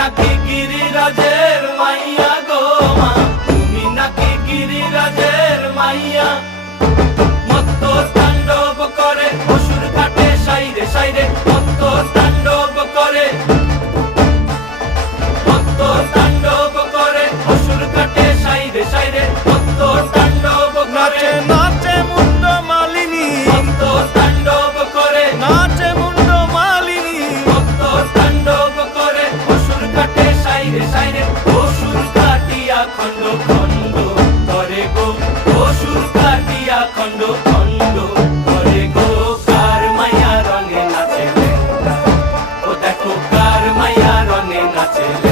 নাকি গিরিরাজের মাইয়া গো মা, তুমি নাকি গিরিরাজের মাইয়া। মত্ত তাণ্ডব করে অসুর কাটে সাইরে সাইরে, মত্ত তাণ্ডব করে, মত্ত তাণ্ডব করে অসুর কাটে সাইরে সাইরে, মত্ত তাণ্ডব করে। নাচে মুন্ড মালিনী, মত্ত তাণ্ডব করে, নাচে মুন্ড মালিনী, মত্ত তাণ্ডব করে অসুর কাটে সাইরে সাইরে, অসুর কাটিয়া খণ্ড খণ্ড করে গো, অসুর কাটিয়া খণ্ড খণ্ড করে গো। কার মায়া রঙে নাচে লেঙ্গা, ও দেখো কার মায়া রঙে নাচে লেঙ্গা।